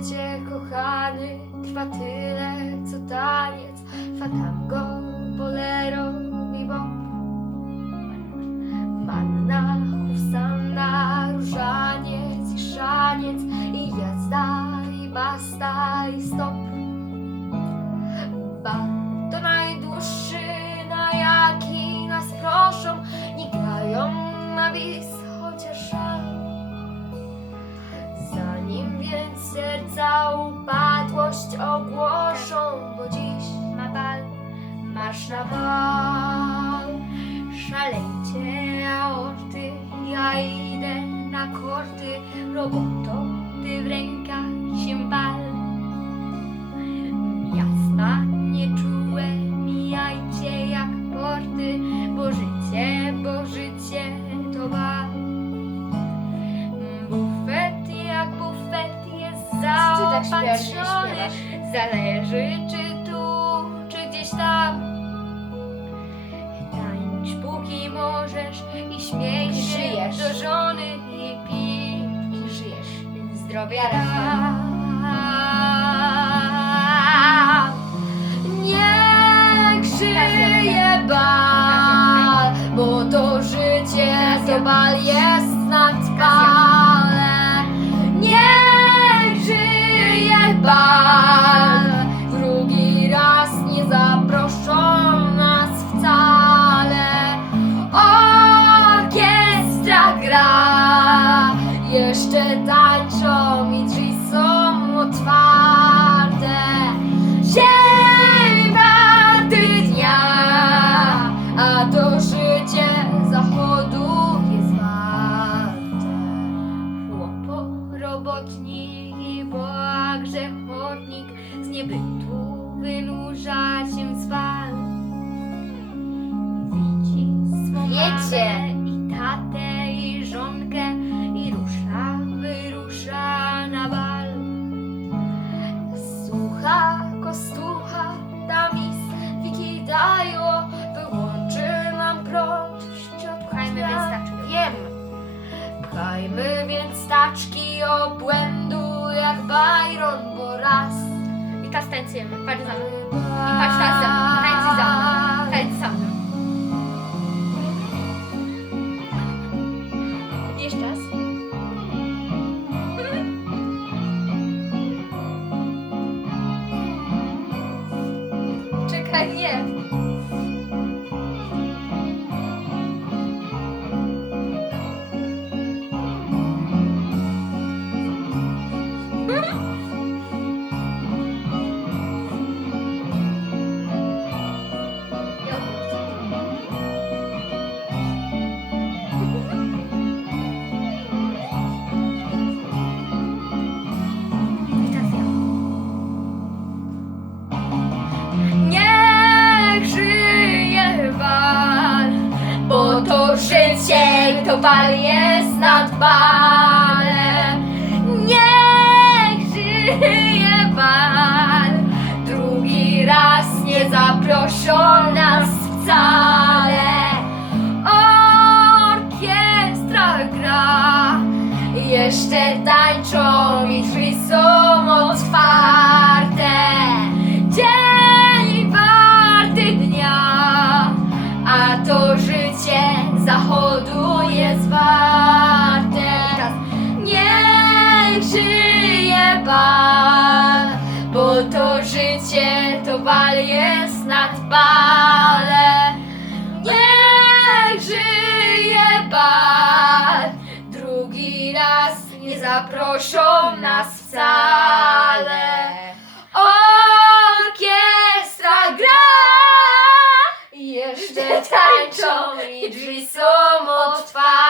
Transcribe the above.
życie kochany trwa tyle, co taniec, trwa tango, bolero i bop. Manna, husanna, różaniec i szaniec i jazda i basta i stop. Bal to najdłuższy, na jaki nas proszą, nie grają na bis, chociaż szal. Upadłość ogłoszą, bo dziś ma bal, marsz na bal. Szalejcie aorty, ja idę na korty, robototy tak śpiewasz, nie zaopatrzony, śpiewasz. zależy czy tu, czy gdzieś tam. Tańcz póki możesz i śmiej się żyjesz. do żony i pij I żyjesz. zdrowia raz. Niech żyje bal, bo to życie to bal jest jeszcze tańczą i drzwi są otwarte. Dzień warty dnia, a to życie zachodu jest warte. Chłopo, robotnik i boa grzechotnik z niebytu wynurza się z Wiecie. Kostucha, tamis, wiki dają, wyłączy nam prąd w Pchajmy więc taczkę. Wiem. Pchajmy więc taczki obłędu jak Byron, bo raz I teraz tańcujemy. Patrz za mną. I patrz teraz Czekaj, nie. To bal jest. jest warte. Niech żyje bal Bo to życie to wal jest nad bale Niech żyje bal Drugi raz nie zaproszą nas wcale. Orkiestra gra Jeszcze tak It'd be so much fun.